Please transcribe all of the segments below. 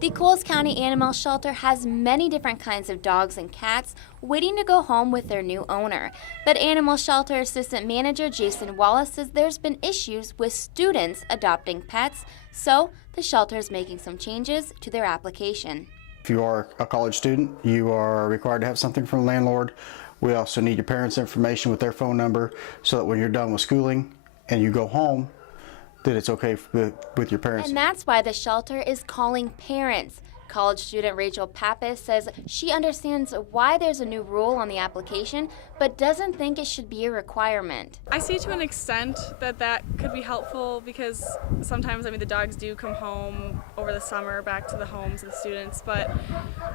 The Coles County Animal Shelter has many different kinds of dogs and cats waiting to go home with their new owner. But Animal Shelter Assistant Manager Jason Wallace says there's been issues with students adopting pets, so the shelter is making some changes to their application. If you are a college student, you are required to have something from the landlord. We also need your parents' information with their phone number so that when you're done with schooling and you go home, that it's okay with your parents. And that's why the shelter is calling parents. College student Rachel Pappas says she understands why there's a new rule on the application, but doesn't think it should be a requirement. I see to an extent that could be helpful because sometimes, the dogs do come home over the summer back to the homes of the students, but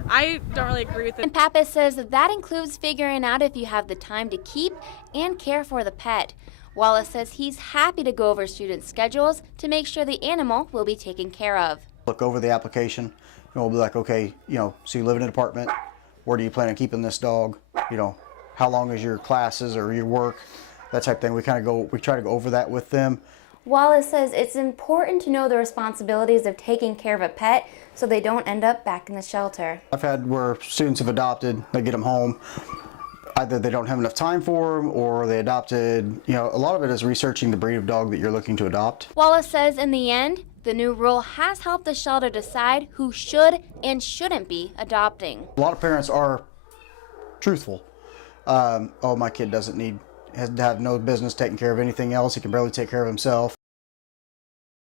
I don't really agree with it. And Pappas says that includes figuring out if you have the time to keep and care for the pet. Wallace says he's happy to go over student schedules to make sure the animal will be taken care of. Look over the application and we'll be like, okay, so you live in an apartment, where do you plan on keeping this dog? How long is your classes or your work? That type of thing. We try to go over that with them. Wallace says it's important to know the responsibilities of taking care of a pet so they don't end up back in the shelter. I've had where students have adopted, they get them home. Either they don't have enough time for them or they adopted, a lot of it is researching the breed of dog that you're looking to adopt. Wallace says in the end, the new rule has helped the shelter decide who should and shouldn't be adopting. A lot of parents are truthful. Oh, my kid has to have no business taking care of anything else. He can barely take care of himself.